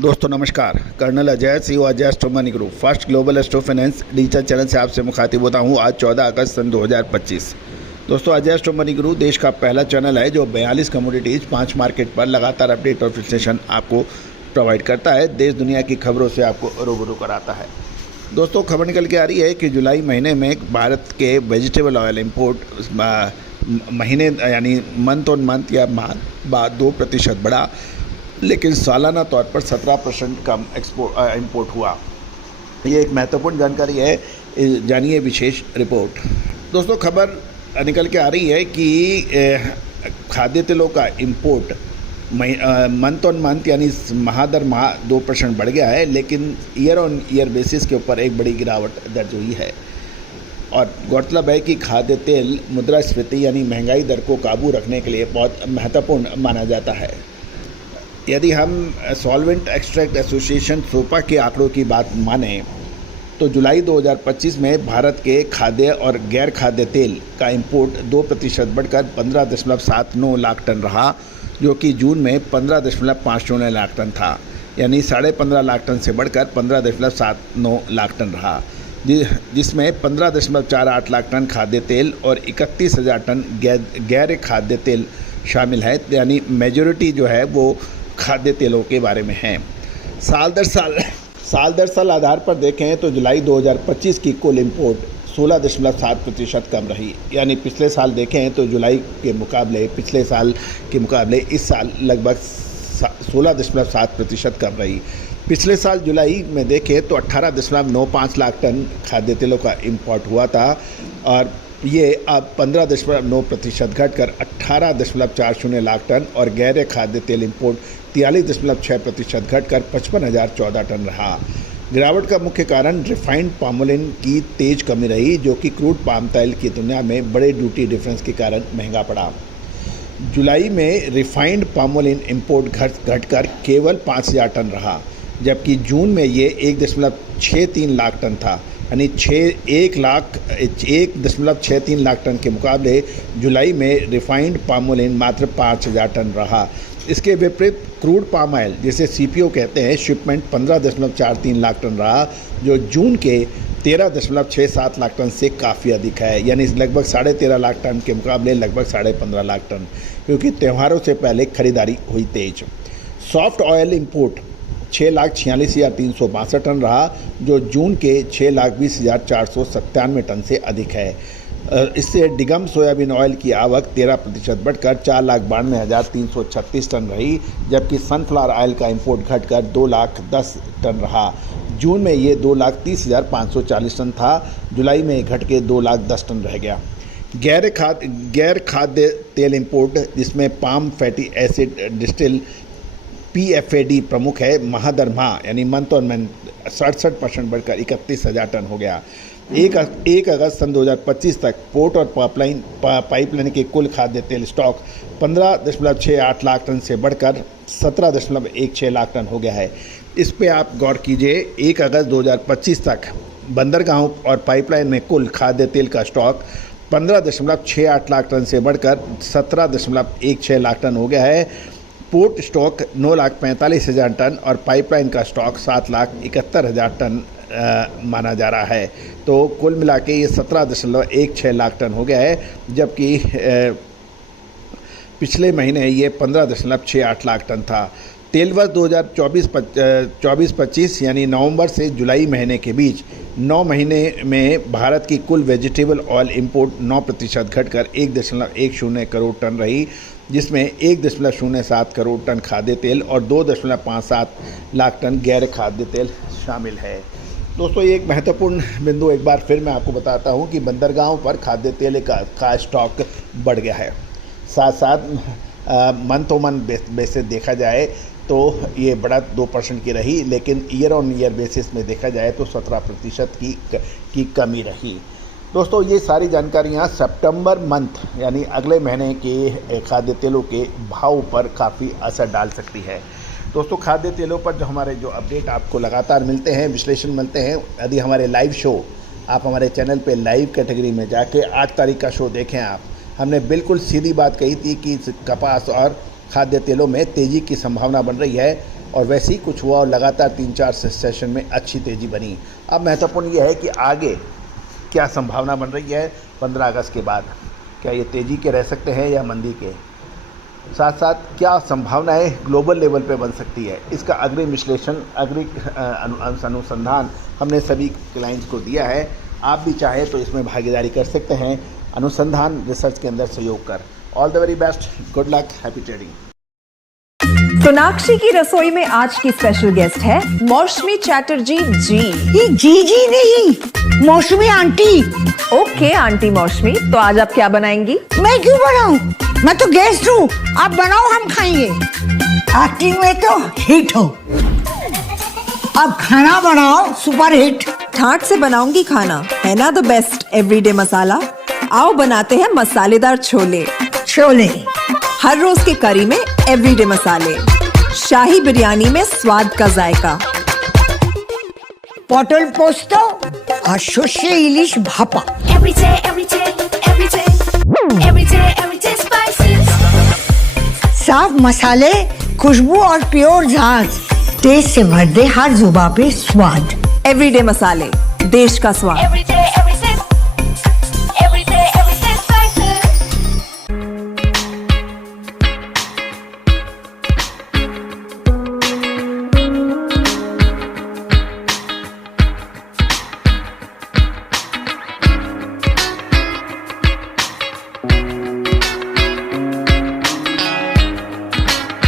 दोस्तों नमस्कार। Colonel Ajay CEO Ajay astro money group first global astro finance digital channel से आपसे मुखातिब होता हूं। आज 14 अगस्त सन 2025। दोस्तों अजय एस्ट्रो मनी ग्रुप देश का पहला चैनल है जो 42 कमोडिटीज़ 5 मार्केट पर लगातार अपडेट और विश्लेषण आपको प्रोवाइड करता है। देश दुनिया की खबरों से आपको रूबरू कराता है। दोस्तों खबर निकल के आ रही है कि जुलाई महीने में भारत के वेजिटेबल ऑयल इम्पोर्ट महीने यानी मंथ ऑन मंथ या माह बाद 2% बढ़ा, लेकिन सालाना तौर पर 17% कम इंपोर्ट हुआ। ये एक महत्वपूर्ण जानकारी है, जानिए विशेष रिपोर्ट। दोस्तों खबर निकल के आ रही है कि खाद्य तेलों का इंपोर्ट मंथ ऑन मंथ यानी माह दर माह 2% बढ़ गया है, लेकिन ईयर ऑन ईयर बेसिस के ऊपर एक बड़ी गिरावट दर्ज हुई है। और गौरतलब है कि खाद्य तेल मुद्रास्फीति यानी महंगाई दर को काबू रखने के लिए बहुत महत्वपूर्ण माना जाता है। यदि हम सॉल्वेंट एक्सट्रैक्ट एसोसिएशन सोपा के आंकड़ों की बात मानें तो जुलाई 2025 में भारत के खाद्य और गैर खाद्य तेल का इंपोर्ट 2% बढ़कर 15.79 लाख टन रहा, जो कि जून में 15.50 लाख टन था, यानी 15.5 लाख टन से बढ़कर 15.79 लाख टन रहा, जिसमें 15.48 लाख टन खाद्य तेल और 31,000 टन गैर खाद्य तेल शामिल है। यानी मेजॉरिटी जो है वो खाद्य तेलों के बारे में है। साल दर साल आधार पर देखें तो जुलाई 2025 की कुल इंपोर्ट 16.7% कम रही। यानी पिछले साल देखें तो जुलाई के मुकाबले पिछले साल के मुकाबले इस साल लगभग 16.7% कम रही। पिछले साल जुलाई में देखें तो 18.95 लाख टन खाद्य तेलों का इंपोर्ट हुआ था और ये अब 15.9% घटकर 18.40 लाख टन और गैर खाद्य तेल इंपोर्ट 43.6% घटकर 55,014 टन रहा। गिरावट का मुख्य कारण रिफाइंड पाम ऑयल की तेज कमी रही, जो कि क्रूड पाम तेल की तुलना में बड़े ड्यूटी डिफरेंस के कारण महंगा पड़ा। जुलाई में रिफाइंड पाम ऑयल इंपोर्ट घटकर केवल 5,000 टन रहा, जबकि जून में ये 1.63 लाख टन था, यानी 1.63 लाख टन के मुकाबले जुलाई में रिफाइंड पाम ऑयल मात्र 5,000 टन रहा। इसके विपरीत क्रूड पाम ऑयल जिसे CPO कहते हैं शिपमेंट 15.43 लाख टन रहा, जो जून के 13.67 लाख टन से काफ़ी अधिक है, यानी लगभग 13.5 लाख टन के मुकाबले लगभग 15.5 लाख टन, क्योंकि त्योहारों से पहले खरीदारी हुई तेज। सॉफ्ट ऑयल इंपोर्ट 6,46,362 टन रहा, जो जून के 6,20,497 टन से अधिक है। इससे डिगम सोयाबीन ऑयल की आवक 13% बढ़कर 4,92,336 टन रही, जबकि सनफ्लावर ऑयल का इंपोर्ट घटकर 2,10,000 टन रहा। जून में ये 2,30,540 टन था, जुलाई में घट के 2,10,000 टन रह गया। गैर खाद्य तेल इंपोर्ट, जिसमें palm fatty acid distil PFAD प्रमुख है, माह दर माह यानी मंथ ऑन मंथ 67% बढ़कर 31,000 टन हो गया। 1 अगस्त सन 2025 तक पोर्ट और पाइपलाइन के कुल खाद्य तेल स्टॉक 15.68 लाख टन से बढ़कर 17.16 लाख टन हो गया है। इस पे आप गौर कीजिए, 1 अगस्त 2025 तक बंदरगाहों और पाइपलाइन में कुल खाद्य तेल का स्टॉक 15.68 लाख टन से बढ़कर 17.16 लाख टन हो गया है। पोर्ट स्टॉक 9,45,000 टन और पाइपलाइन का स्टॉक 7,71,000 टन माना जा रहा है। तो कुल मिला के ये 17.16 लाख टन हो गया है, जबकि पिछले महीने ये 15.68 लाख टन था। तेल वर्ष 2024-25 यानी नवंबर से जुलाई महीने के बीच 9 महीने में भारत की कुल वेजिटेबल ऑयल इंपोर्ट 9% घटकर 1.10 करोड़ टन रही, जिसमें 1.07 करोड़ टन खाद्य तेल और 2.57 लाख टन गैर खाद्य तेल शामिल है। दोस्तों ये एक महत्वपूर्ण बिंदु एक बार फिर मैं आपको बताता हूं कि बंदरगाहों पर खाद्य तेल का स्टॉक बढ़ गया है। साथ साथ मंथ ऑन मंथ बेसिस देखा जाए तो ये बढ़ा 2% की रही, लेकिन ईयर ऑन ईयर बेसिस में देखा जाए तो 17% की कमी रही। दोस्तों ये सारी जानकारियाँ सितंबर मंथ यानी अगले महीने के खाद्य तेलों के भाव पर काफ़ी असर डाल सकती है। दोस्तों खाद्य तेलों पर जो हमारे अपडेट आपको लगातार मिलते हैं, विश्लेषण मिलते हैं, यदि हमारे लाइव शो आप हमारे चैनल पे लाइव कैटेगरी में जाके 8 तारीख का शो देखें आप, हमने बिल्कुल सीधी बात कही थी कि कपास और खाद्य तेलों में तेज़ी की संभावना बन रही है। और वैसे ही कुछ हुआ और लगातार 3-4 सेशन में अच्छी तेज़ी बनी। अब महत्वपूर्ण यह है कि आगे क्या संभावना बन रही है 15 अगस्त के बाद, क्या ये तेज़ी के रह सकते हैं या मंदी के, साथ साथ क्या संभावनाएं ग्लोबल लेवल पे बन सकती है, इसका अग्रिम विश्लेषण अनुसंधान हमने सभी क्लाइंट्स को दिया है। आप भी चाहे तो इसमें भागीदारी कर सकते हैं अनुसंधान रिसर्च के अंदर सहयोग कर। All the very best, good luck, happy trading. Sonakshi की रसोई में आज की स्पेशल गेस्ट है मौसमी चैटर्जी जी। ये जी नहीं, मौसमी आंटी। ओके आंटी मौसमी, तो आज आप क्या बनाएंगी? मैं क्यों बनाऊं? मैं तो गेस्ट हूँ, आप बनाओ, हम खाएंगे। एक्टिंग में तो हिट हो, अब खाना बनाओ सुपर हिट। ठाट से बनाऊंगी खाना, है ना द बेस्ट एवरीडे मसाला। आओ बनाते हैं मसालेदार छोले। छोले हर रोज के करी में एवरीडे मसाले, शाही बिरयानी में स्वाद का जायका। পটল পোস্ত আর সর্ষে ইলিশ ভাপা। Every day spices. साफ मसाले, खुशबू और प्योर झांझ, टेस्ट से भर दे हर जुबान पे स्वाद। एवरीडे मसाले, देश का स्वाद।